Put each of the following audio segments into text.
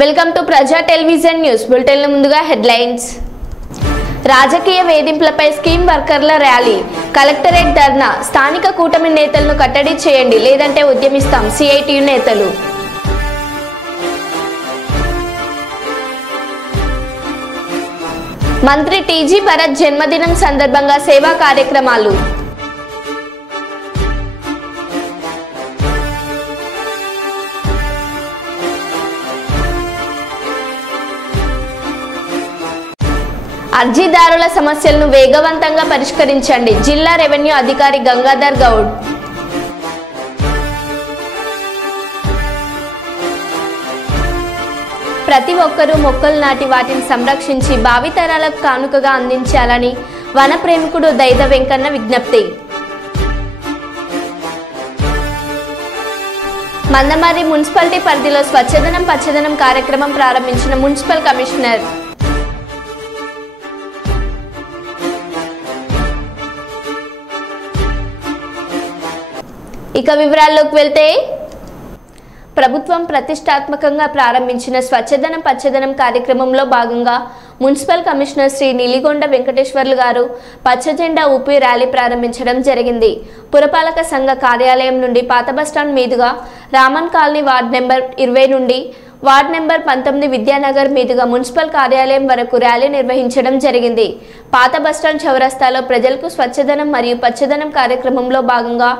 Welcome to ప్రజా television news bulletin. ముందుగా headlines. రాజకీయ వేధింపులపై స్కీమ్ వర్కర్ల ర్యాలీ, కలెక్టరేట్ ధర్నా, స్థానిక కూటమి నేతలను కట్టడి చేయండి లేదంటే ఉద్యమిస్తాం సిఐటియు నేతలు. మంత్రి టీజీ భరత్ జన్మదినం సందర్భంగా సేవా కార్యక్రమాలు. అర్జీదారుల సమస్యలను వేగవంతంగా పరిష్కరించండి, జిల్లా రెవెన్యూ అధికారి గంగాధర్ గౌడ్. ప్రతి ఒక్కరూ మొక్కలు నాటి వాటిని సంరక్షించి భావితరాలకు కానుకగా అందించాలని వన ప్రేమికుడు దైద వెంకన్న విజ్ఞప్తి. మందమర్రి మున్సిపాలిటీ పరిధిలో స్వచ్ఛదనం పచ్చదనం కార్యక్రమం ప్రారంభించిన మున్సిపల్ కమిషనర్. ఇక వివరాల్లోకి వెళ్తే, ప్రభుత్వం ప్రతిష్టాత్మకంగా ప్రారంభించిన స్వచ్ఛదనం పచ్చదనం కార్యక్రమంలో భాగంగా మున్సిపల్ కమిషనర్ శ్రీ నీలిగొండ వెంకటేశ్వర్లు గారు పచ్చ జెండా ఊపి ర్యాలీ ప్రారంభించడం జరిగింది. పురపాలక సంఘ కార్యాలయం నుండి పాత బస్టాండ్ మీదుగా రామన్ కాలనీ వార్డ్ నెంబర్ 20 నుండి వార్డ్ నెంబర్ 19 విద్యానగర్ మీదుగా మున్సిపల్ కార్యాలయం వరకు ర్యాలీ నిర్వహించడం జరిగింది. పాత బస్టాండ్ చౌరస్తాలో ప్రజలకు స్వచ్ఛదనం మరియు పచ్చదనం కార్యక్రమంలో భాగంగా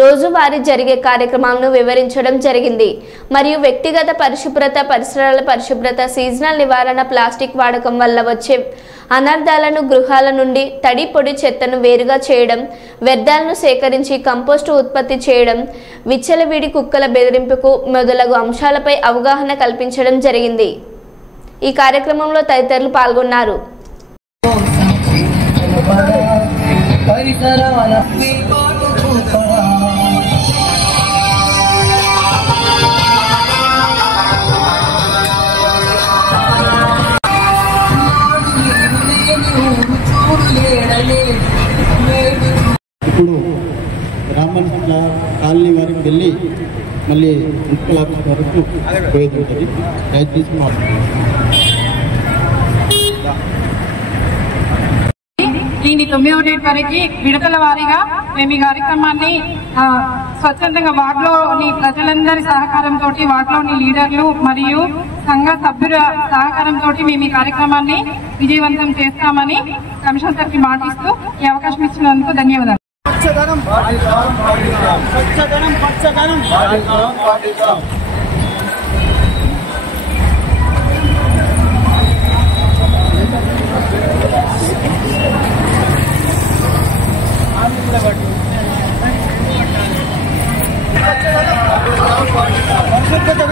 రోజువారీ జరిగే కార్యక్రమాలను వివరించడం జరిగింది. మరియు వ్యక్తిగత పరిశుభ్రత, పరిసరాల పరిశుభ్రత, సీజనల్ నివారణ, ప్లాస్టిక్ వాడకం వల్ల వచ్చే అనర్థాలను, గృహాల నుండి తడి పొడి చెత్తను వేరుగా చేయడం, వ్యర్థాలను సేకరించి కంపోస్టు ఉత్పత్తి చేయడం, విచ్చలవిడి కుక్కల బెదిరింపుకు మొదలగు అంశాలపై అవగాహన కల్పించడం జరిగింది. ఈ కార్యక్రమంలో తదితరులు పాల్గొన్నారు. ఇప్పుడు రామన్ కాలనీ వరకు వెళ్ళి మళ్ళీ మున్సిపల్ ఆఫీస్ వరకు పోయేది ఉంటుంది. దయచేసి దీని 9వ డేట్ వరకు విడతల వారీగా మేము ఈ కార్యక్రమాన్ని స్వచ్ఛందంగా వార్డులోని ప్రజలందరి సహకారంతో, వార్డులోని లీడర్లు మరియు సంఘ సభ్యుల సహకారంతో మేము ఈ కార్యక్రమాన్ని విజయవంతం చేస్తామని కమిషనర్ గారికి మాటిస్తూ ఈ అవకాశం ఇచ్చినందుకు ధన్యవాదాలు.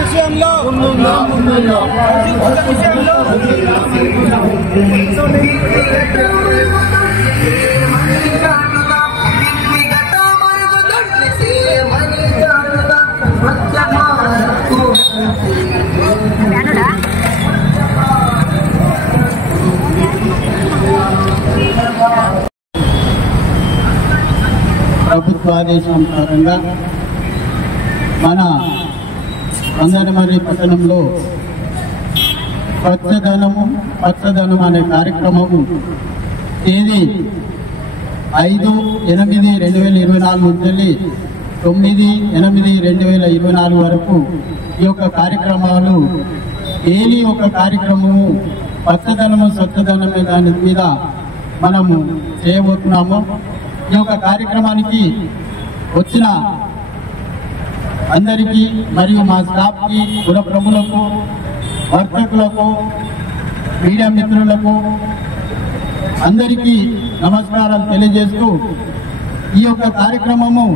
విషయంలో ప్రభుత్వ ఆదేశం ప్రకారంగా మన మందమర్రి పట్టణంలో పచ్చదనం అనే కార్యక్రమము తేదీ 5/8/2024 నుంచి 9/8/2024 వరకు ఈ యొక్క కార్యక్రమాలు డైలీ ఒక కార్యక్రమము పచ్చదనము స్వచ్ఛదనమే దాని మీద మనము చేయబోతున్నాము. ఈ యొక్క కార్యక్రమానికి వచ్చిన అందరికీ మరియు మా స్టాఫ్కి, పుర ప్రములకు, వర్తకులకు, మీడియా మిత్రులకు అందరికీ నమస్కారాలు తెలియజేస్తూ, ఈ యొక్క కార్యక్రమము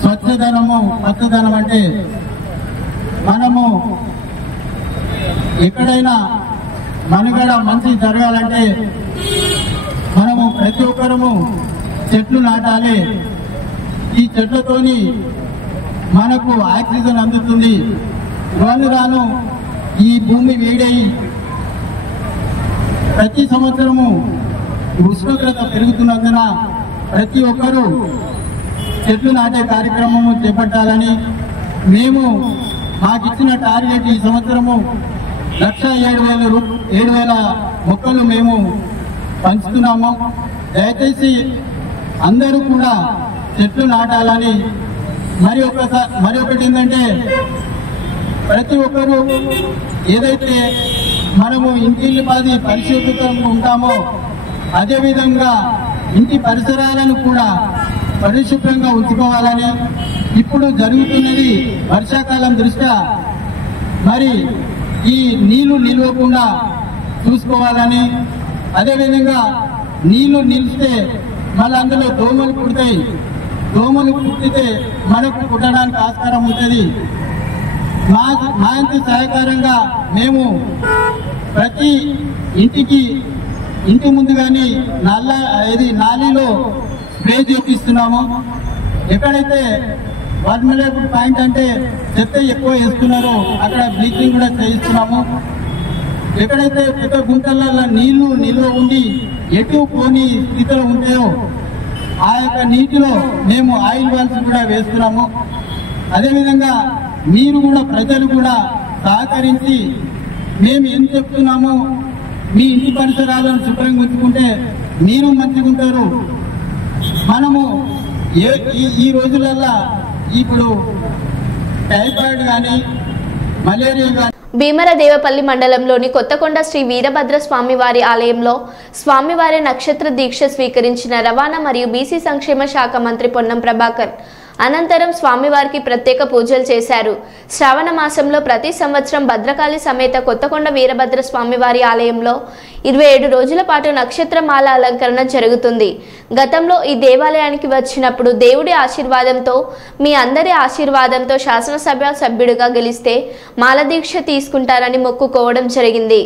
స్వచ్ఛదనము పచ్చదనం అంటే మనము ఎక్కడైనా మనుగడ మంచి జరగాలంటే మనము ప్రతి ఒక్కరము చెట్లు నాటాలి. ఈ చెట్లతోని మనకు ఆక్సిజన్ అందుతుంది. రాను ఈ భూమి వేడయి ప్రతి సంవత్సరము ఉష్ణోగ్రత పెరుగుతున్నందున ప్రతి ఒక్కరూ చెట్లు నాటే కార్యక్రమం చేపట్టాలని మేము మాకు ఇచ్చిన టార్గెట్ ఈ సంవత్సరము 1,07,000 మొక్కలు మేము పంచుతున్నాము. దయచేసి అందరూ కూడా చెట్లు నాటాలని. మరి ఒకటి ఏంటంటే ప్రతి ఒక్కరూ ఏదైతే మనము ఇంటిల్లిపాది పరిశుభ్రంగా ఉంటామో అదేవిధంగా ఇంటి పరిసరాలను కూడా పరిశుభ్రంగా ఉంచుకోవాలని. ఇప్పుడు జరుగుతున్నది వర్షాకాలం దృష్ట్యా మరి ఈ నీళ్లు నిలవకుండా చూసుకోవాలని. అదేవిధంగా నీళ్లు నిలిస్తే మళ్ళీ అందులో దోమలు పుడతాయి. దోమలు పుట్టితే మనకు పుట్టడానికి ఆస్కారం ఉంటుంది. మా ఇంటి సహకారంగా మేము ప్రతి ఇంటి ముందు కానీ నాలీలో స్ప్రే చేపిస్తున్నాము. ఎక్కడైతే వర్మిలేబుల్ పాయింట్ అంటే చెత్త ఎక్కువ వేస్తున్నారో అక్కడ బ్లీచింగ్ కూడా చేయిస్తున్నాము. ఎక్కడైతే పెద్ద గుంటలలో నీళ్లు నిల్వ ఉండి ఎటు పోని స్థితిలో ఉంటాయో ఆ యొక్క నీటిలో మేము ఆయిల్ వాల్స్ కూడా వేస్తున్నాము. అదేవిధంగా మీరు కూడా ప్రజలు కూడా సహకరించి మేము ఏం చెప్తున్నామో మీ ఇంటి పరిసరాలను శుభ్రంగా ఉంచుకుంటే మీరు మంచిగా ఉంటారు. మనము ఈ రోజులల్లో ఇప్పుడు టైఫాయిడ్ కానీ మలేరియా కానీ భీమరదేవపల్లి మండలంలోని కొత్తకొండ శ్రీ వీరభద్ర స్వామివారి ఆలయంలో స్వామివారి నక్షత్ర దీక్ష స్వీకరించిన రవాణా మరియు బీసీ సంక్షేమ శాఖ మంత్రి పొన్నం ప్రభాకర్ అనంతరం స్వామివారికి ప్రత్యేక పూజలు చేశారు. శ్రావణ మాసంలో ప్రతి సంవత్సరం భద్రకాళి సమేత కొత్తకొండ వీరభద్ర స్వామివారి ఆలయంలో 27 రోజుల పాటు నక్షత్రమాల అలంకరణ జరుగుతుంది. గతంలో ఈ దేవాలయానికి వచ్చినప్పుడు దేవుడి ఆశీర్వాదంతో మీ అందరి ఆశీర్వాదంతో శాసనసభ సభ్యుడిగా గెలిస్తే మాల దీక్ష తీసుకుంటారని మొక్కుకోవడం జరిగింది.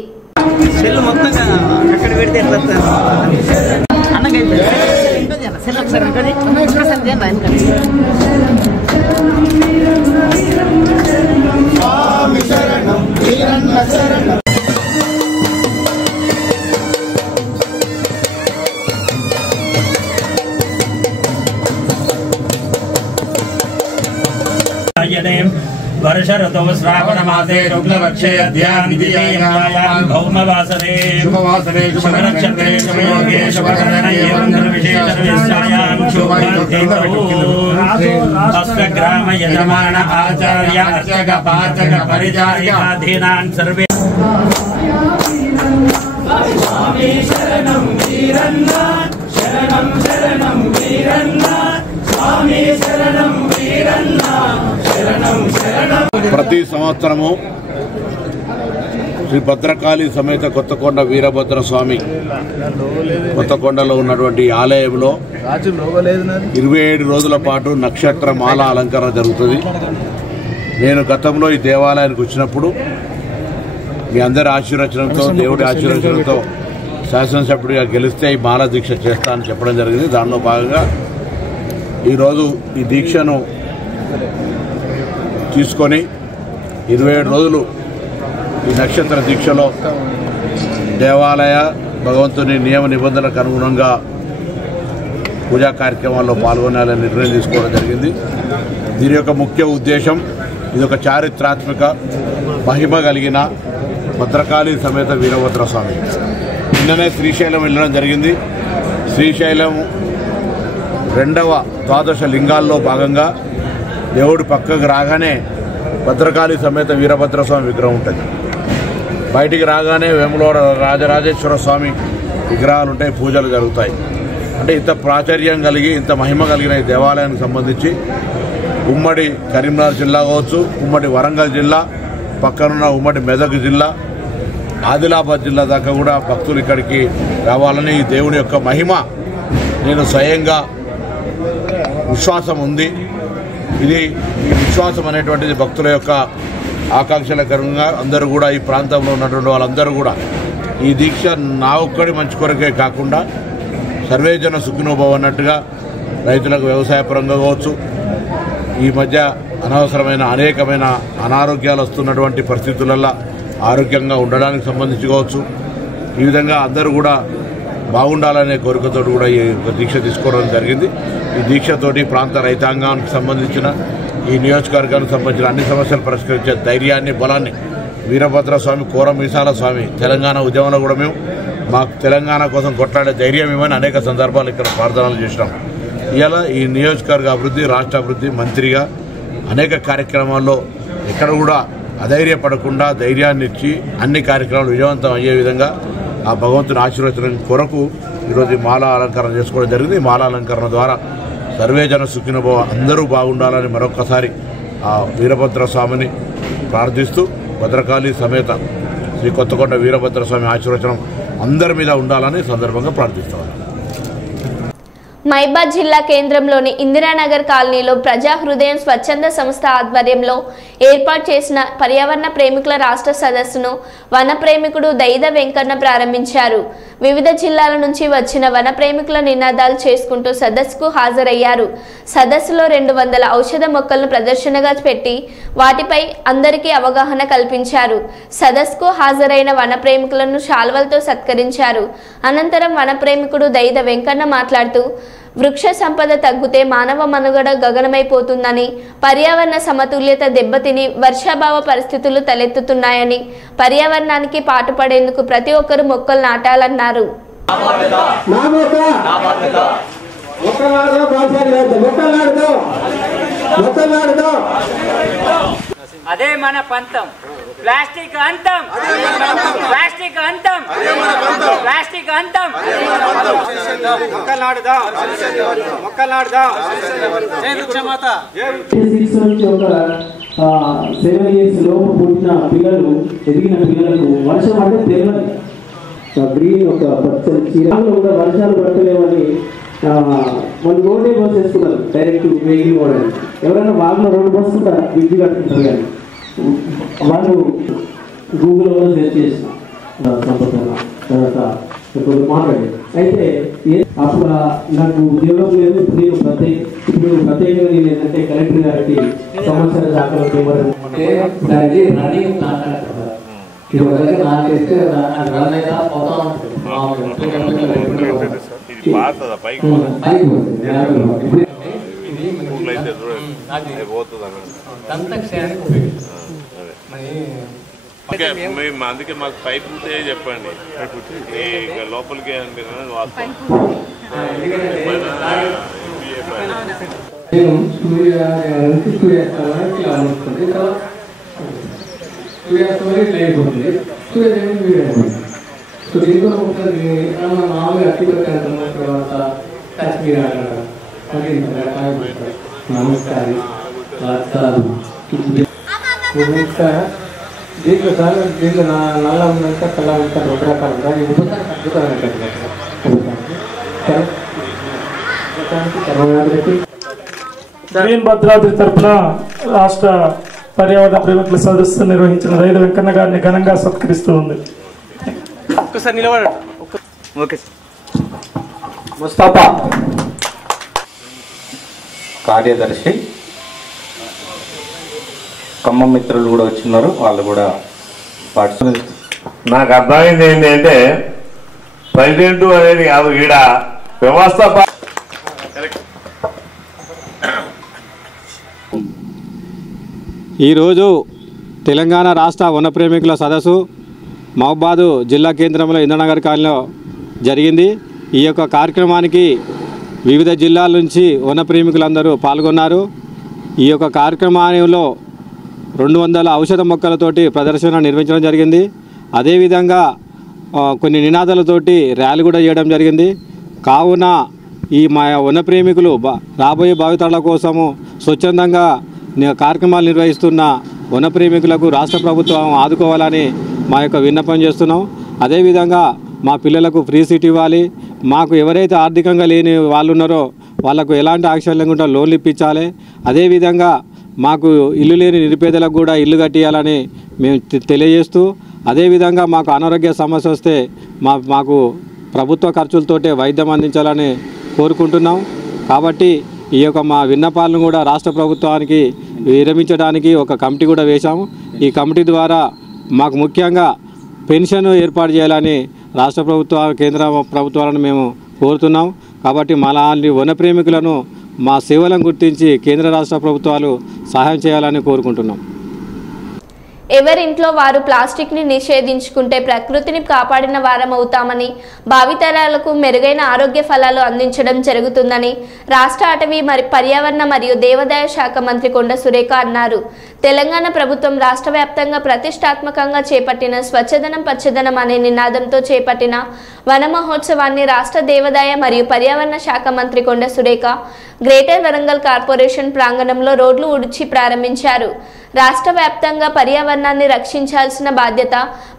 वर्ष ऋतु श्रावण मासे शुक्लपक्षे अध्यायां भौमवासरे शुभवासरे शुभनक्षत्रे शुभयोगे शुभकरणे विशेषविश्यायां शुभग्राम यजमान आचार्य अर्चक पाचक परिचारिकाधीनान् सर्वे स्वामी शरणं वीरन्नाथ शरणं शरणं वीरन्नाथ स्वामी शरणं वीरन्नाथ ప్రతి సంవత్సరము శ్రీ భద్రకాళి సమేత కొత్తకొండ వీరభద్ర స్వామి కొత్తకొండలో ఉన్నటువంటి ఆలయంలో 27 రోజుల పాటు నక్షత్రమాల అలంకరణ జరుగుతుంది. నేను గతంలో ఈ దేవాలయానికి వచ్చినప్పుడు మీ అందరి ఆశీర్వచనంతో దేవుడి ఆశీర్వచనంతో శాసనసభ్యుడిగా గెలిస్తే ఈ మాల దీక్ష చేస్తానని చెప్పడం జరిగింది. దానిలో భాగంగా ఈరోజు ఈ దీక్షను తీసుకొని 27 రోజులు ఈ నక్షత్ర దీక్షలో దేవాలయ భగవంతుని నియమ నిబంధనలకు అనుగుణంగా పూజా కార్యక్రమాల్లో పాల్గొనాలని నిర్ణయం తీసుకోవడం జరిగింది. దీని యొక్క ముఖ్య ఉద్దేశం ఇది ఒక చారిత్రాత్మక మహిమ కలిగిన భద్రకాళి సమేత వీరభద్ర స్వామి. నిన్ననే శ్రీశైలం వెళ్ళడం జరిగింది. శ్రీశైలం 2వ ద్వాదశ లింగాల్లో భాగంగా దేవుడి పక్కకు రాగానే భద్రకాళి సమేత వీరభద్ర స్వామి విగ్రహం ఉంటుంది. బయటికి రాగానే వేములవాడ రాజరాజేశ్వర స్వామి విగ్రహాలు ఉంటాయి, పూజలు జరుగుతాయి. అంటే ఇంత ప్రాచుర్యం కలిగి ఇంత మహిమ కలిగిన ఈ దేవాలయానికి సంబంధించి ఉమ్మడి కరీంనగర్ జిల్లా కావచ్చు, ఉమ్మడి వరంగల్ జిల్లా, పక్కనున్న ఉమ్మడి మెదక్ జిల్లా, ఆదిలాబాద్ జిల్లా దాకా కూడా భక్తులు ఇక్కడికి రావాలని ఈ దేవుడి యొక్క మహిమ నేను స్వయంగా విశ్వాసం ఉంది. ఇది ఈ విశ్వాసం అనేటువంటిది భక్తుల యొక్క ఆకాంక్షల కరంగా అందరూ కూడా ఈ ప్రాంతంలో ఉన్నటువంటి వాళ్ళందరూ కూడా ఈ దీక్ష నా ఒక్కడి మంచి కొరకే కాకుండా సర్వేజన సుఖినోభవ అన్నట్టుగా రైతులకు వ్యవసాయపరంగా కావచ్చు, ఈ మధ్య అనవసరమైన అనేకమైన అనారోగ్యాలు వస్తున్నటువంటి పరిస్థితులలో ఆరోగ్యంగా ఉండడానికి సంబంధించి కావచ్చు, ఈ విధంగా అందరూ కూడా బాగుండాలనే కోరికతో కూడా ఈ దీక్ష తీసుకోవడం జరిగింది. ఈ దీక్షతోటి ప్రాంత రైతాంగానికి సంబంధించిన ఈ నియోజకవర్గానికి సంబంధించిన అన్ని సమస్యలు పరిష్కరించే ధైర్యాన్ని, బలాన్ని వీరభద్రస్వామి, కోరమీసాల స్వామి తెలంగాణ ఉద్యమంలో కూడా మేము మాకు తెలంగాణ కోసం కొట్లాడే ధైర్యం ఇవ్వని అనేక సందర్భాలు ఇక్కడ ప్రార్థనలు చేసినాం. ఇలా ఈ నియోజకవర్గ అభివృద్ధి, రాష్ట్ర అభివృద్ధి మంత్రిగా అనేక కార్యక్రమాల్లో ఎక్కడ కూడా అధైర్యపడకుండా ధైర్యాన్ని ఇచ్చి అన్ని కార్యక్రమాలు విజయవంతం అయ్యే విధంగా ఆ భగవంతుని ఆశీర్వచనం కొరకు ఈరోజు మాలా అలంకరణ చేసుకోవడం జరిగింది. ఈ మాలా అలంకరణ ద్వారా సర్వేజన సుఖినభవ, అందరూ బాగుండాలని మరొక్కసారి ఆ వీరభద్ర స్వామిని ప్రార్థిస్తూ భద్రకాళి సమేత శ్రీ కొత్తకొండ వీరభద్రస్వామి ఆశీర్వచనం అందరి మీద ఉండాలని సందర్భంగా ప్రార్థిస్తాను. మైబాద్ జిల్లా కేంద్రంలోని ఇందిరానగర్ కాలనీలో ప్రజా హృదయం స్వచ్ఛంద సంస్థ ఆధ్వర్యంలో ఏర్పాటు చేసిన పర్యావరణ ప్రేమికుల రాష్ట్ర సదస్సును వన ప్రేమికుడు దైద వెంకన్న ప్రారంభించారు. వివిధ జిల్లాల నుంచి వచ్చిన వన ప్రేమికుల నినాదాలు చేసుకుంటూ సదస్సుకు హాజరయ్యారు. సదస్సులో 200 ఔషధ మొక్కలను ప్రదర్శనగా పెట్టి వాటిపై అందరికీ అవగాహన కల్పించారు. సదస్సుకు హాజరైన వన ప్రేమికులను శాల్వలతో సత్కరించారు. అనంతరం వన ప్రేమికుడు దైద వెంకన్న మాట్లాడుతూ వృక్ష సంపద తగ్గితే మానవ మనుగడ గగనమైపోతుందని, పర్యావరణ సమతుల్యత దెబ్బతిని వర్షాభావ పరిస్థితులు తలెత్తుతున్నాయని, పర్యావరణానికి పాటుపడేందుకు ప్రతి ఒక్కరూ మొక్కలు నాటాలన్నారు. అదే మన పంతం. ప్లాస్టిక్ అంతం, ప్లాస్టిక్ అంతం, ప్లాస్టిక్ అంతం. మొక్కలు నాటుదాం, మొక్కలు నాటుదాం. జై వృక్షమాత. 7 years లోపు పుట్టిన పిల్లలు, ఎదిగిన పిల్లలకు వర్షం అంటే తెలియదు. గ్రీన్ ఒక పచ్చని చీరలో కూడా వర్షాలు పడతలేవని వాళ్ళు రోడ్డే బస్ వేసుకున్నారు. డైరెక్ట్ వెహికల్ కూడా ఎవరైనా వాళ్ళలో రోడ్డు బస్సుకుంటారు, బిజీ కట్టుకుంటారు. కానీ వాళ్ళు గూగుల్లో కూడా సెర్చ్ చేసిన తర్వాత మాట్లాడి అయితే అప్పుడు నాకు ఉద్యోగం లేదు. ఇప్పుడు ప్రత్యేకంగా నేను ఏంటంటే కలెక్టర్ గారికి సంవత్సర శాఖలో రన్నింగ్ నాకేస్తే రన్ అయితే పోతా ఉంటుంది. అందుకే మాకు పైప్ ఉంటే చెప్పండి, లోపలికి మామూలుగా అట్టి పెట్టాను. తర్వాత కాశ్మీర్ నమస్కారం దీంట్లో సార్ దీంట్లో నల్ల ఉందంటే తెల్ల ఉంటారు, 2 రకాలు ఉంటాయి. నవీన్ భద్రాద్రి తరఫున రాష్ట్ర పర్యావరణ ప్రేమికుల సదస్సు నిర్వహించిన దైద వెంకన్న గారిని ఘనంగా సత్కరిస్తూ ఉంది. ఒక్కసారి నిలబడండి. ఓకే. ముస్తాఫా కార్యదర్శి, ఖమ్మం మిత్రులు కూడా వచ్చినారు, వాళ్ళు కూడా పార్టిసిపేట్. నాకు అర్థమైంది ఏంటంటే ప్రెసిడెంట్ అనేది కాదు, ఈడ వ్యవస్థ. ఈరోజు తెలంగాణ రాష్ట్ర వన ప్రేమికుల సదస్సు మహబాద్ జిల్లా కేంద్రంలో ఇంద్రనగర్ కాలనీలో జరిగింది. ఈ యొక్క కార్యక్రమానికి వివిధ జిల్లాల నుంచి వన ప్రేమికులందరూ పాల్గొన్నారు. ఈ యొక్క కార్యక్రమంలో 200 ఔషధ మొక్కలతోటి ప్రదర్శన నిర్వహించడం జరిగింది. అదేవిధంగా కొన్ని నినాదాలతోటి ర్యాలీ కూడా చేయడం జరిగింది. కావున ఈ మా వన ప్రేమికులు రాబోయే భావితరాల కోసము స్వచ్ఛందంగా కార్యక్రమాలు నిర్వహిస్తున్న వన ప్రేమికులకు రాష్ట్ర ప్రభుత్వం ఆదుకోవాలని మా యొక్క విన్నపం చేస్తున్నాం. అదేవిధంగా మా పిల్లలకు ఫ్రీ సీట్ ఇవ్వాలి. మాకు ఎవరైతే ఆర్థికంగా లేని వాళ్ళు ఉన్నారో వాళ్ళకు ఎలాంటి ఆక్షన్ లేకుండా లోన్లు ఇప్పించాలి. అదేవిధంగా మాకు ఇల్లు లేని నిరుపేదలకు కూడా ఇల్లు కట్టియాలని మేము తెలియజేస్తూ, అదేవిధంగా మాకు అనారోగ్య సమస్య వస్తే మాకు ప్రభుత్వ ఖర్చులతోటే వైద్యం అందించాలని కోరుకుంటున్నాం. కాబట్టి ఈ యొక్క మా విన్నపాలను కూడా రాష్ట్ర ప్రభుత్వానికి విరమించడానికి ఒక కమిటీ కూడా వేశాము. ఈ కమిటీ ద్వారా మాకు ముఖ్యంగా పెన్షన్ ఏర్పాటు చేయాలని రాష్ట్ర ప్రభుత్వ కేంద్ర ప్రభుత్వాలను మేము కోరుతున్నాం. కాబట్టి మాలాంటి వన ప్రేమికులను మా సేవలను గుర్తించి కేంద్ర రాష్ట్ర ప్రభుత్వాలు సహాయం చేయాలని కోరుకుంటున్నాం. ఎవరింట్లో వారు ప్లాస్టిక్ని నిషేధించుకుంటే ప్రకృతిని కాపాడిన వారం అవుతామని, భావితరాలకు మెరుగైన ఆరోగ్య ఫలాలు అందించడం జరుగుతుందని రాష్ట్ర అటవీ పర్యావరణ మరియు దేవాదాయ శాఖ మంత్రి కొండ సురేఖ అన్నారు. తెలంగాణ ప్రభుత్వం రాష్ట్ర వ్యాప్తంగా ప్రతిష్టాత్మకంగా చేపట్టిన స్వచ్ఛదనం పచ్చదనం అనే నినాదంతో చేపట్టిన వన మహోత్సవాన్ని రాష్ట్ర దేవాదాయ మరియు పర్యావరణ శాఖ మంత్రి కొండ సురేఖ గ్రేటర్ వరంగల్ కార్పొరేషన్ ప్రాంగణంలో రోడ్లు ఉడిచి ప్రారంభించారు. రాష్ట్ర వ్యాప్తంగా పర్యావరణాన్ని రక్షించాల్సిన బాధ్యత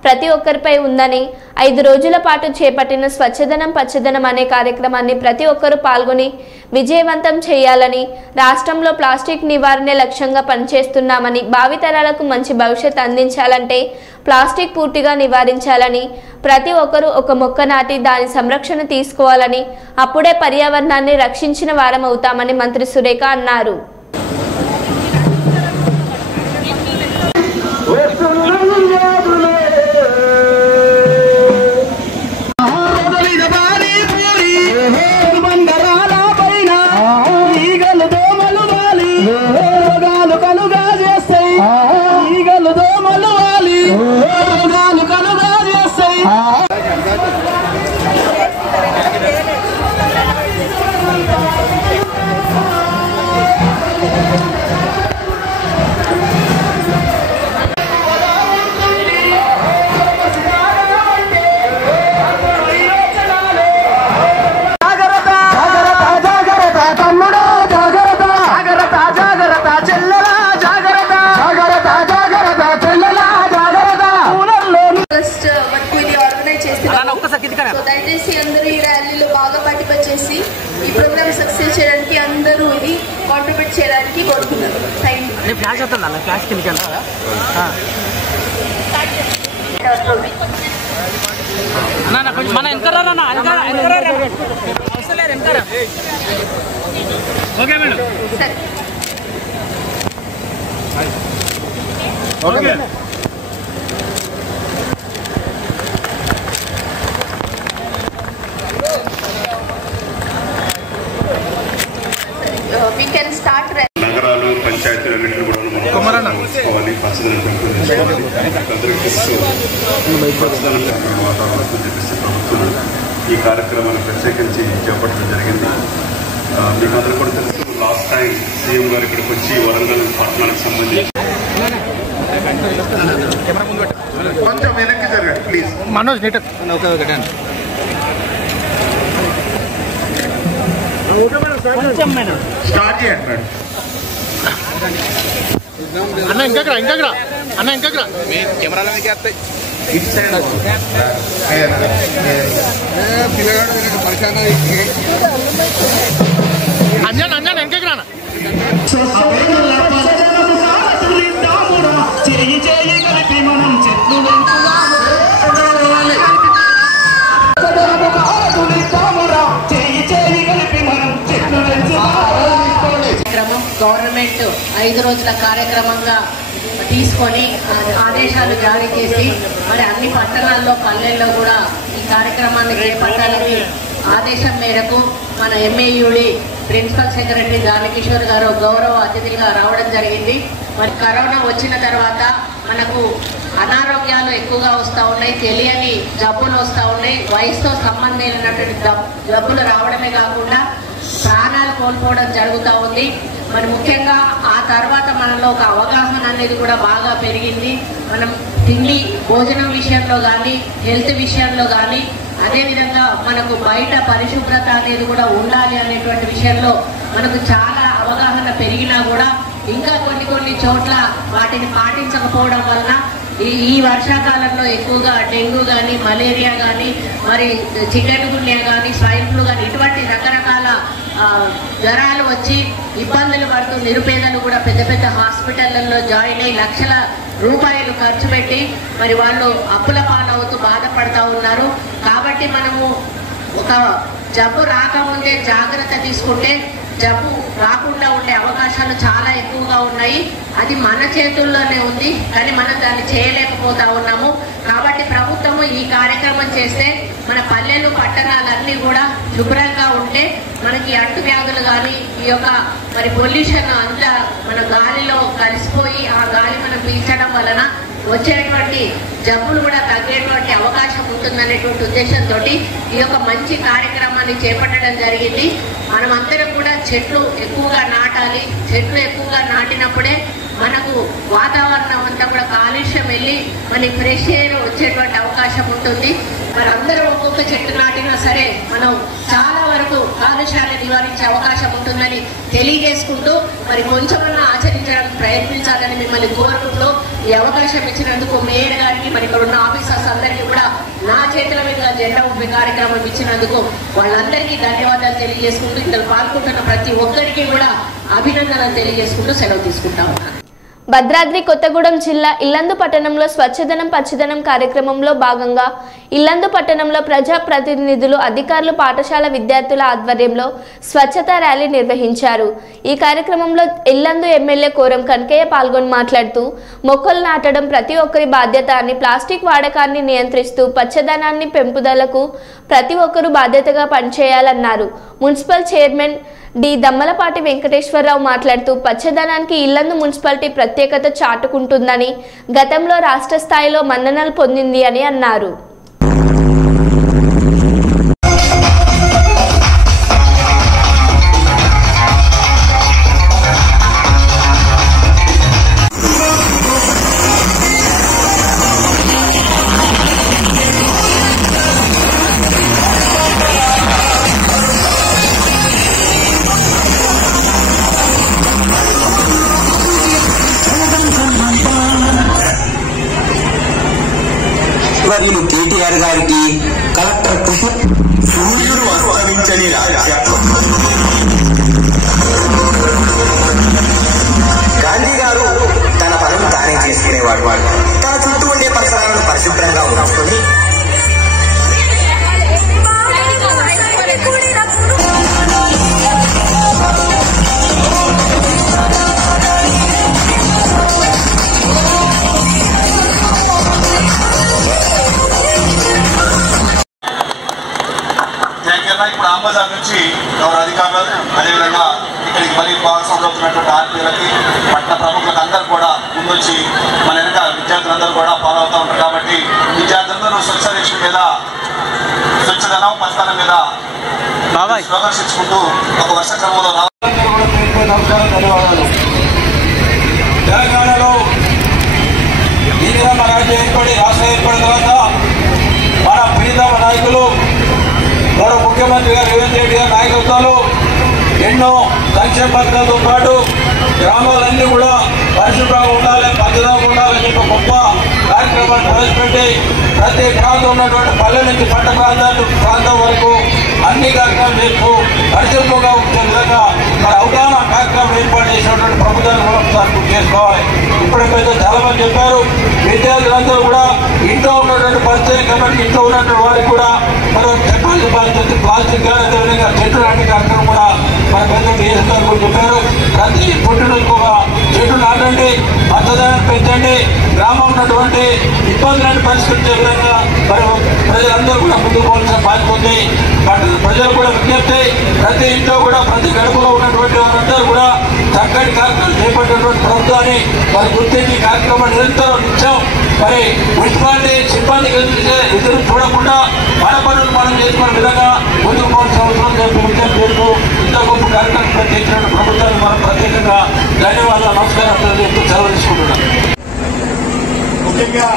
ప్రతి ఒక్కరిపై ఉందని, 5 రోజుల పాటు చేపట్టిన స్వచ్ఛదనం పచ్చదనం అనే కార్యక్రమాన్ని ప్రతి ఒక్కరూ పాల్గొని విజయవంతం చేయాలని, రాష్ట్రంలో ప్లాస్టిక్ నివారణే లక్ష్యంగా పనిచేస్తున్నామని, భావితరాలకు మంచి భవిష్యత్ అందించాలంటే ప్లాస్టిక్ పూర్తిగా నివారించాలని, ప్రతి ఒక్కరూ ఒక మొక్క నాటి దాని సంరక్షణ తీసుకోవాలని, అప్పుడే పర్యావరణాన్ని రక్షించిన వారం అవుతామని మంత్రి సురేఖ అన్నారు. దయచేసి అందరూ ఈ ర్యాలీలో బాగా పార్టిసిపేట్ చేసి ఈ ప్రోగ్రామ్ సక్సెస్ చేయడానికి అందరూ ఇది కాంట్రిబ్యూట్ చేయడానికి కోరుతున్నాను. నగరాలు పంచాయతీలన్నింటినీ కూడా తీసుకోవాలి, పచ్చదనం పెంపొందించుకోవాలి. అందరికీ తెలుసు పచ్చదనం వాతావరణం చెప్పేసి ప్రభుత్వం ఈ కార్యక్రమాన్ని ప్రత్యేకించి చేపట్టడం జరిగింది. మీకు అందరూ కూడా తెలుసు, లాస్ట్ టైం సీఎం గారు ఇక్కడికి వచ్చి వరంగల్ పట్టణానికి సంబంధించి కొంచెం వెనక్కి జరగండి ప్లీజ్. మనోజ్ స్టార్ట్ చేయండి మేడం. అన్న ఇంకా అన్న ఇంకా కెమెరాలో మీకు వస్తాయి. పిల్లగాడు పరిచయం అంజన్ ఇంకా గవర్నమెంట్ 5 రోజుల కార్యక్రమంగా తీసుకొని ఆదేశాలు జారీ చేసి మరి అన్ని పట్టణాల్లో పల్లెల్లో కూడా ఈ కార్యక్రమాన్ని చేపట్టాలని ఆదేశం మేరకు మన ఎంఏయుడి ప్రిన్సిపల్ సెక్రటరీ దానకిషోర్ గారు గౌరవ అతిథిగా రావడం జరిగింది. మరి కరోనా వచ్చిన తర్వాత మనకు అనారోగ్యాలు ఎక్కువగా వస్తూ ఉన్నాయి, తెలియని జబ్బులు వస్తూ ఉన్నాయి. వయసుతో సంబంధం లేనటువంటి జబ్బులు రావడమే కాకుండా ప్రాణాలు కోల్పోవడం జరుగుతూ ఉంది. మరి ముఖ్యంగా ఆ తర్వాత మనలో ఒక అవగాహన అనేది కూడా బాగా పెరిగింది. మనం తిండి భోజనం విషయంలో కానీ, హెల్త్ విషయంలో కానీ, అదేవిధంగా మనకు బయట పరిశుభ్రత అనేది కూడా ఉండాలి అనేటువంటి విషయంలో మనకు చాలా అవగాహన పెరిగినా కూడా ఇంకా కొన్ని చోట్ల వాటిని పాటించకపోవడం వలన ఈ వర్షాకాలంలో ఎక్కువగా డెంగ్యూ కానీ, మలేరియా కానీ, మరి చికెన్ గున్యా కానీ, స్వైన్ ఫ్లూ కానీ ఇటువంటి రకరకాల జ్వరాలు వచ్చి ఇబ్బందులు పడుతూ నిరుపేదలు కూడా పెద్ద పెద్ద హాస్పిటళ్లలో జాయిన్ అయ్యి లక్షల రూపాయలు ఖర్చు పెట్టి మరి వాళ్ళు అప్పుల పాలవుతూ బాధపడతా ఉన్నారు. కాబట్టి మనము ఒక జబ్బు రాకముందే జాగ్రత్త తీసుకుంటే జబ్బు రాకుండా ఉండే అవకాశాలు చాలా ఎక్కువగా ఉన్నాయి. అది మన చేతుల్లోనే ఉంది, కానీ మనం దాన్ని చేయలేకపోతా ఉన్నాము. కాబట్టి ప్రభుత్వం మనము ఈ కార్యక్రమం చేస్తే మన పల్లెలు పట్టణాలన్నీ కూడా శుభ్రంగా ఉంటే మనకి అంటు వ్యాధులు కానీ ఈ యొక్క మరి పొల్యూషన్ అంతా మన గాలిలో కలిసిపోయి ఆ గాలి మనం పీల్చడం వలన వచ్చేటువంటి జబ్బులు కూడా తగ్గేటువంటి అవకాశం ఉంటుందనేటువంటి ఉద్దేశంతో ఈ యొక్క మంచి కార్యక్రమాన్ని చేపట్టడం జరిగింది. మనమందరం కూడా చెట్లు ఎక్కువగా నాటాలి. చెట్లు ఎక్కువగా నాటినప్పుడే మనకు వాతావరణం అంతా కూడా కాలుష్యం వెళ్ళి మనకి ఫ్రెష్ ఎయిర్ వచ్చేటువంటి అవకాశం ఉంటుంది. మరి అందరూ ఒక్కొక్క చెట్టు నాటినా సరే మనం చాలా వరకు కాలుష్యాన్ని నివారించే అవకాశం ఉంటుందని తెలియజేసుకుంటూ మరి కొంచెమన్నా ఆచరించడానికి ప్రయత్నించాలని మిమ్మల్ని కోరుకుంటూ ఈ అవకాశం ఇచ్చినందుకు మేయర్ గారికి మరి ఇక్కడ ఉన్న ఆఫీసర్స్ అందరికీ కూడా నా చేతుల మీద జెండా ఊపే కార్యక్రమం ఇచ్చినందుకు వాళ్ళందరికీ ధన్యవాదాలు తెలియజేసుకుంటూ ఇందులో పాల్గొంటున్న ప్రతి ఒక్కరికి కూడా అభినందనలు తెలియజేసుకుంటూ సెలవు తీసుకుంటా ఉన్నాను. భద్రాద్రి కొత్తగూడెం జిల్లా ఇల్లందు పట్టణంలో స్వచ్ఛదనం పచ్చదనం కార్యక్రమంలో భాగంగా ఇల్లందు పట్టణంలో ప్రజాప్రతినిధులు అధికారులు పాఠశాల విద్యార్థుల ఆధ్వర్యంలో స్వచ్ఛతా ర్యాలీ నిర్వహించారు. ఈ కార్యక్రమంలో ఇల్లందు ఎమ్మెల్యే కోరం కనకయ్య పాల్గొని మాట్లాడుతూ మొక్కలు నాటడం ప్రతి ఒక్కరి బాధ్యత అని, ప్లాస్టిక్ వాడకాన్ని నియంత్రిస్తూ పచ్చదనాన్ని పెంపుదలకు ప్రతి ఒక్కరూ బాధ్యతగా పనిచేయాలన్నారు. Municipal chairman D Dammalapati Venkateswararao మాట్లాడుతూ పచ్చదనానికి ఇల్లందు మున్సిపాలిటీ ప్రత్యేకత చాటుకుంటుందని, గతంలో రాష్ట్ర స్థాయిలో మన్ననలు పొందింది అని అన్నారు. వర్యులు కేటీఆర్ గారికి కలెక్టర్ సూర్యుడు అస్తమించని గాంధీ గారు తన పనులు తానే చేసుకునేవాడు. తన చుట్టూ ఉండే పరిసరాలను పరిశుభ్రంగా ఉంచుకొని ఇప్పుడు ఆంబజార్ నుంచి గౌరవ అధికారులు అదేవిధంగా ఇక్కడికి మళ్ళీ భాగస్వాములు అవుతున్నటువంటి ఆర్పీలకి పట్టణ ప్రముఖులకు అందరూ కూడా ముందొచ్చి మన వెనక విద్యార్థులందరూ కూడా ఫాలో అవుతూ ఉంటారు. కాబట్టి విద్యార్థులందరూ స్వచ్ఛ రక్షణ మీద, స్వచ్ఛదనం పచ్చదనం మీద స్లోగన్స్ ఇచ్చుకుంటూ ఒక వర్ష క్రమంలో ధన్యవాదాలు. తెలంగాణలో మన ఏర్పడి రాష్ట్రం ఏర్పడిన తర్వాత మన ప్రియతమ నాయకులు గౌరవ ముఖ్యమంత్రి గారు రేవంత్ రెడ్డి గారి నాయకత్వంలో ఎన్నో సంక్షేమ పథకాలతో పాటు గ్రామాలన్నీ కూడా పరిశుభ్రంగా ఉండాలి, పచ్చదనంగా ఉండాలని చెప్పి గొప్ప కార్యక్రమాన్ని ప్రవేశపెట్టి ప్రతి ప్రాంతం ఉన్నటువంటి పల్లె నుంచి పట్ట ప్రాంతం వరకు అన్ని కార్యక్రమాలు చేస్తూ పరిశుభ్రంగా ఉంచే విధంగా మరి అవగాహన కార్యక్రమం ఏర్పాటు చేసినటువంటి ప్రభుత్వాన్ని కూడా ఒకసారి గుర్తు చేసుకోవాలి. ఇప్పటికైతే చాలా మంది చెప్పారు, విద్యార్థులందరూ కూడా ఇంట్లో ఉన్నటువంటి పరిస్థితి కాబట్టి ఇంట్లో ఉన్నటువంటి వారికి కూడా మనం టెక్నాలజీ పరిస్థితి ప్లాస్టిక్ కానీ అదేవిధంగా చెట్లు లాంటి కార్యక్రమం కూడా మన పెద్దలు చేస్తారు కూడా చెప్పారు. ప్రతి పుట్టినరోజు కూడా చెట్లు నాటండి, పచ్చదనాన్ని పెంచండి, గ్రామం ఉన్నటువంటి ఇబ్బందులను పరిష్కరించే విధంగా మరి ప్రజలందరూ కూడా ముందుకు పోవాల్సిన బాధ్యత ఉంది. ప్రజలు కూడా విజ్ఞప్తి, ప్రతి ఇంట్లో కూడా ప్రతి గడపలో ఉన్నటువంటి వారందరూ కూడా చక్కటి కార్యక్రమాలు చేపట్టినటువంటి ప్రభుత్వాన్ని మరి గుర్తించి కార్యక్రమాలు నిరంతరం నిత్యం మరి మున్సిపాలిటీ సిబ్బంది ఎదురు చూడకుండా మన పనులు మనం చేసుకునే విధంగా ముందుకు పోవాల్సిన అవసరం విజ్ఞప్తి చేస్తూ ఇంత గొప్ప కార్యక్రమం చేసిన ప్రభుత్వాన్ని మనం ప్రత్యేకంగా ధన్యవాదాలు, నమస్కారం చెప్తూ సెలవు తీసుకుంటున్నాం. ముఖ్యంగా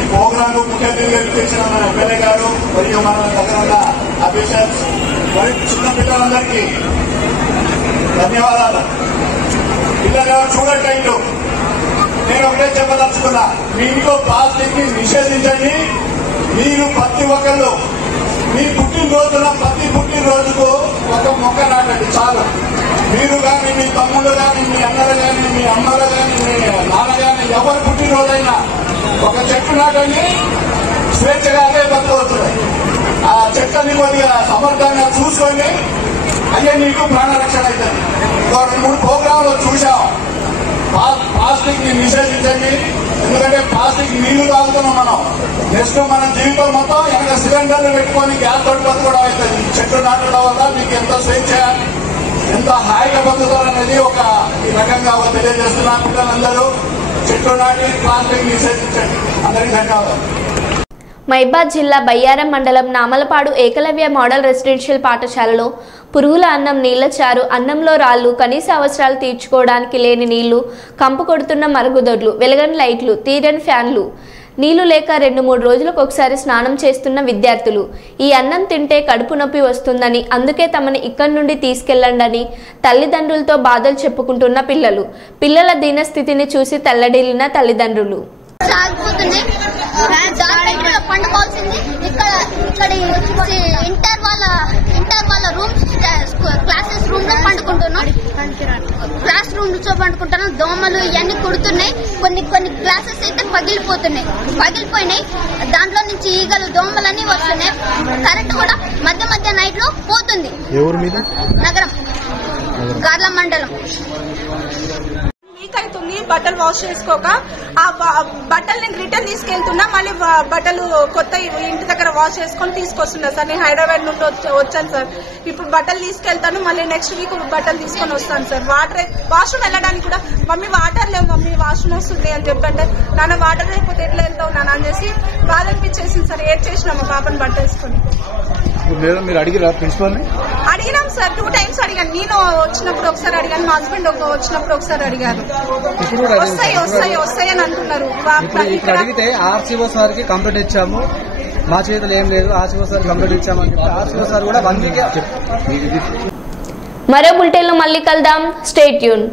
ఈ ప్రోగ్రామ్ ముఖ్య అతిథిగా చేసిన మన ఎమ్మెల్యే గారు మరియు మన దగ్గర ఉన్న అఫీషియల్స్ మరియు చిన్న పిల్లలందరికీ ధన్యవాదాలు. పిల్లలు చూడటైండు, నేను ఒకటే చెప్పదలుచుకున్నా, మీ ఇంట్లో ప్లాస్టిక్ ని నిషేధించండి. మీరు ప్రతి ఒక్కళ్ళు మీ పుట్టినరోజున ప్రతి పుట్టినరోజుకు ఒక మొక్క నాటండి చాలు. మీరు కానీ, మీ తమ్ముడు కానీ, మీ అన్నలు కానీ, మీ అమ్మలు కానీ, మీ నాన్న కానీ, ఎవరు పుట్టినరోజైనా ఒక చెట్టు నాటండి. స్వేచ్ఛగా అదే బతుకుతున్నాయి. ఆ చెట్లని కొద్దిగా సమర్థంగా చూసుకొని అయ్యే మీకు ప్రాణరక్షణ అవుతుంది. 2-3 ప్రోగ్రాంలు చూసాం. ప్లాస్టిక్ ని నిషేధించండి, ఎందుకంటే ప్లాస్టిక్ నీళ్లు తాగుతున్నాం మనం. నెక్స్ట్ మన జీవితం మొత్తం ఇంకా సిలిండర్లు పెట్టుకొని గ్యాస్ తోటి బతుకోవడం అవుతుంది. చెట్లు నాటడం వల్ల మీకు ఎంత స్వేచ్ఛ, ఎంత హాయిగా బతుకుతారనేది ఈ రకంగా తెలియజేస్తున్నా. పిల్లలందరూ చెట్లు నాటి ప్లాస్టిక్ నిషేధించండి. అందరికీ ధన్యవాదాలు. మైబాద్ జిల్లా బయ్యారం మండలం నామలపాడు ఏకలవ్య మోడల్ రెసిడెన్షియల్ పాఠశాలలో పురుగుల అన్నం, నీళ్ల చారు, అన్నంలో రాళ్లు, కనీస అవసరాలు తీర్చుకోవడానికి లేని నీళ్లు, కంపు కొడుతున్న మరుగుదొడ్లు, వెలగని లైట్లు, తీరని ఫ్యాన్లు, నీళ్లు లేక 2-3 రోజులకు ఒకసారి స్నానం చేస్తున్న విద్యార్థులు. ఈ అన్నం తింటే కడుపు నొప్పి వస్తుందని, అందుకే తమని ఇక్కడి నుండి తీసుకెళ్లండని తల్లిదండ్రులతో బాధలు చెప్పుకుంటున్న పిల్లలు. పిల్లల దీనస్థితిని చూసి తల్లడిల్లిన తల్లిదండ్రులు. పండుకోవాల్సింది ఇక్కడ ఇంటర్ వాళ్ళ రూమ్స్ క్లాసెస్ రూమ్ లో పండుకుంటున్నాం. క్లాస్ రూమ్ లో పండుకుంటున్నాం. దోమలు ఇవన్నీ కుడుతున్నాయి. కొన్ని క్లాసెస్ అయితే పగిలిపోయినాయి. దాంట్లో నుంచి ఈగలు, దోమలన్నీ వస్తున్నాయి. కరెంట్ కూడా మధ్య నైట్ లో పోతుంది. నగరం గార్ల మండలం. వీక్ అవుతుంది బట్టలు వాష్ చేసుకోక. ఆ బట్టలు నేను రిటర్న్ తీసుకెళ్తున్నా. మళ్ళీ బట్టలు కొత్త ఇంటి దగ్గర వాష్ చేసుకొని తీసుకొస్తున్నా సార్. నేను హైదరాబాద్ నుండి వచ్చాను సార్. ఇప్పుడు బట్టలు తీసుకెళ్తాను. మళ్ళీ నెక్స్ట్ వీక్ బట్టలు తీసుకొని వస్తాను సార్. వాష్రూమ్ వెళ్ళడానికి కూడా మమ్మీ వాటర్ లేవు, మమ్మీ వాష్రూమ్ వస్తుంది అని చెప్పంటే, నాన్న వాటర్ లేకపోతే ఎట్లా వెళ్తావు నాన్న అని చేసి బాధ అనిపించేసింది సార్. ఏడ్ చేసినా మా పాపని బట్టేసుకొని. మీరు అడిగిరా ప్రిన్సిపల్ ని? అడిగినాం సార్. 2 times అడిగాను. నేను వచ్చినప్పుడు ఒకసారి అడిగాను, మా హస్బెండ్ వచ్చినప్పుడు ఒకసారి అడిగారు. వస్తాయి అని అంటున్నారు. ఇప్పుడు అడిగితే ఆర్సీఓ సార్ కి కంప్లైంట్ ఇచ్చాము, మా చేతులు ఏం లేదు, ఆర్సీఓ సార్ కంప్లైంట్ ఇచ్చామని చెప్పి ఆర్సీఓ సార్ కూడా 1 week. మరో బులెటిన్లో మళ్ళీ కలుద్దాం. Stay tune.